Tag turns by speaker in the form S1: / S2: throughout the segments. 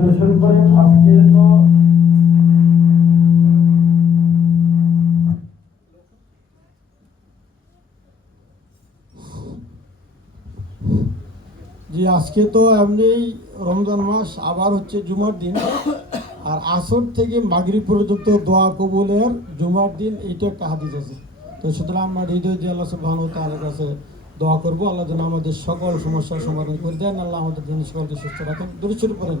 S1: দর্শন করেন আজকে তো
S2: জি, আজকে তো এমনি রমজান মাস, আবার হচ্ছে জুমার দিন। আর আসর থেকে মাগরিব পর্যন্ত দোয়া কবুলের জুমার দিন, এইটা একটা হাদিস আছে। তো সুতরাং আমরা হৃদয় দিয়ে আল্লাহ সুবহান তাআলার কাছে দোয়া করব। আল্লাহ যেন আমাদের সকল সমস্যার সমাধান করে দেন। আল্লাহ আমাদের জন্য সকলকে সুস্থ রাখেন দূরশুর করেন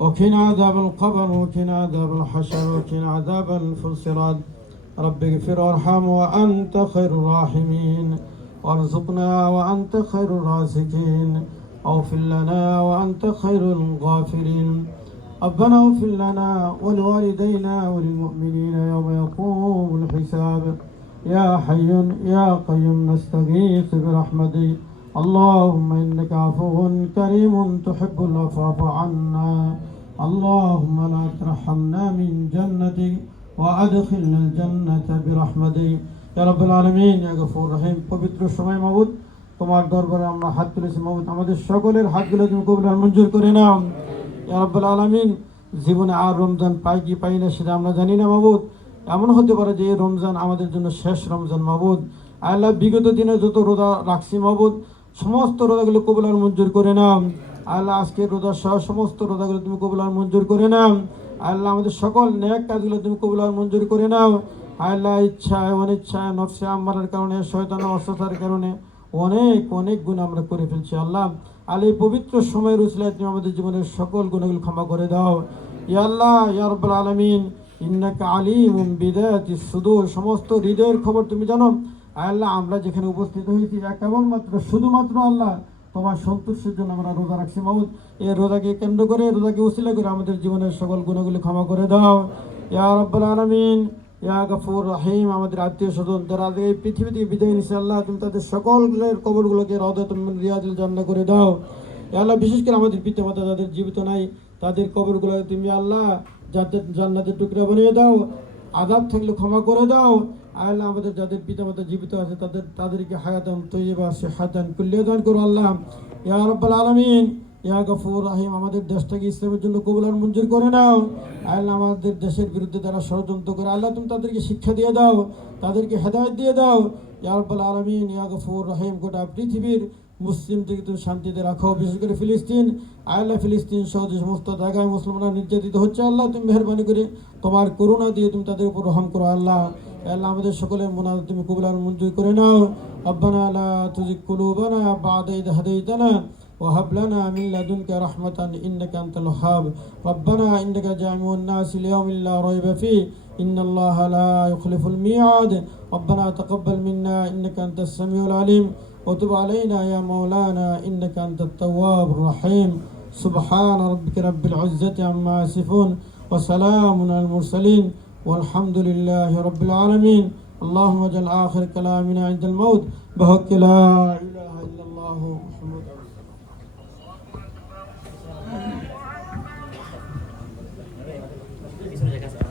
S2: وقنا عذاب القبر وقنا عذاب الحشر وقنا عذاب الفصرات رب اغفر وارحم وأنت خير الراحمين. وارزقنا وأنت خير الرازقين. اغفر لنا وأنت خير الغافرين ربنا اغفر لنا ولوالدينا وللمؤمنين يوم يقوم الحساب. يا حي يا قيوم نستغيث برحمتك. اللهم إنك عفو كريم تحب العفو فاعف عنا اللهم لا ترحمنا من جنتك وأدخلنا الجنة برحمتك يا رب العالمين يا غفور رحيم পবিত্র সময় মাবুদ তোমার দরবারে আমরা হাত তুলেছি মাবুদ আমাদের সকলের হাতগুলো তুমি কবুল আর মঞ্জুর করে নাও ইয়া রাব্বুল আলামিন জীবনে আর রমজান পাই কি পাই না সেটা আমরা জানি না মাবুদ এমন হতে পারে যে এই রমজান আমাদের জন্য শেষ রমজান মাবুদ আল্লাহ বিগত দিনে যত রোজা রাখছি মাবুদ সমস্ত রোজাগুলো কবুল আর মঞ্জুর করে নাও। আল্লাহ আজকে রোজা সহ সমস্ত রোজাগুলো তুমি কবুল আর মঞ্জুর করে নাও। আল্লাহ আমাদের সকল ন্যাক কাজগুলো তুমি কবুল আর মঞ্জুর করে নাও। আল্লাহ ইচ্ছায় অনিচ্ছায় নফসে আম্মারের কারণে, শয়তান অস্বতার কারণে অনেক অনেক গুণ আমরা করে ফেলছি, আল্লাহ। আল্লাহ, এই পবিত্র সময়ের উসলায় তুমি আমাদের জীবনের সকল গুণগুলো ক্ষমা করে দাও। ইয়া আল্লাহ, ইয়া রব্বুল আলামিন, ইন্নাকা আলিমুম বিদায়াতি সুদূর। সমস্ত হৃদয়ের খবর তুমি জানো আল্লাহ, আমরা যেখানে উপস্থিত হয়েছি এক এবং মাত্র শুধুমাত্র আল্লাহ, তোমার সন্তুষ্টির জন্য আমরা রোজা রাখছি। মাউদ এই রোজাকে কেন্দ্র করে রোজাকে উসিলা করে আমাদের জীবনের সকল গুণগুলি ক্ষমা করে দাও। ইয়া রব্বুল আলামিন, ইয়া গফুর রহিম, আমাদের আত্মীয় স্বজন, যারা এই পৃথিবী থেকে বিদায় নিছে আল্লাহ, তুমি তাদের সকলের কবরগুলোকে রদে তুমি রিয়াজুল জান্না করে দাও। আল্লাহ, বিশেষ করে আমাদের পিতা মাতা যাদের জীবিত নাই, তাদের কবরগুলো তুমি আল্লাহ যাদের জান্নাতের টুকরা বানিয়ে দাও। আদাব থাকলে ক্ষমা করে দাও। আল্লাহ আমাদের যাদের পিতামাতা জীবিত আছে, তাদের, তাদেরকে হায়াতান তৈবা সে হায়াতান কুল্লিয়া দান করো আল্লাহ। ইয়া রব্বাল আলামিন, ইয়া গফুর রাহিম, আমাদের দেশটাকে ইসলামের জন্য কবুলার মঞ্জুর করে নাও। আল্লাহ আমাদের দেশের বিরুদ্ধে যারা ষড়যন্ত্র করে, আল্লাহ তুমি তাদেরকে শিক্ষা দিয়ে দাও, তাদেরকে হেদায়ত দিয়ে দাও। ইয়া রব্বাল আলামিন, ইয়া গফুর রাহিম, গোটা পৃথিবীর মুসলিম থেকে তুমি শান্তিতে রাখো বিশেষ করে ফিলিস্তিন আল্লাহ ফিলিস্তিন সহ যে সমস্ত জায়গায় মুসলমানরা নির্যাতিত হচ্ছে আল্লাহ তুমি মেহরবানি করে তোমার করুণা দিয়ে তুমি তাদের উপর রহম করো আল্লাহ আল্লাহ আমাদের সকলের মোনাজাত তুমি কবুলার মঞ্জুর করে নাও রব্বানা লা তুজিগ কুলুবানা বা'দা ইদ হাদাইতানা وهب لنا من لدنك رحمة إنك أنت الوهاب ربنا إنك جامع الناس ليوم لا ريب فيه إن الله لا يخلف الميعاد ربنا تقبل منا إنك أنت السميع العليم وتب علينا يا مولانا إنك أنت التواب الرحيم. سبحان ربك رب العزة عما يصفون وسلام على المرسلين والحمد لله رب العالمين. اللهم اجعل آخر كلامنا عند الموت. بحق لا إله إلا الله محمد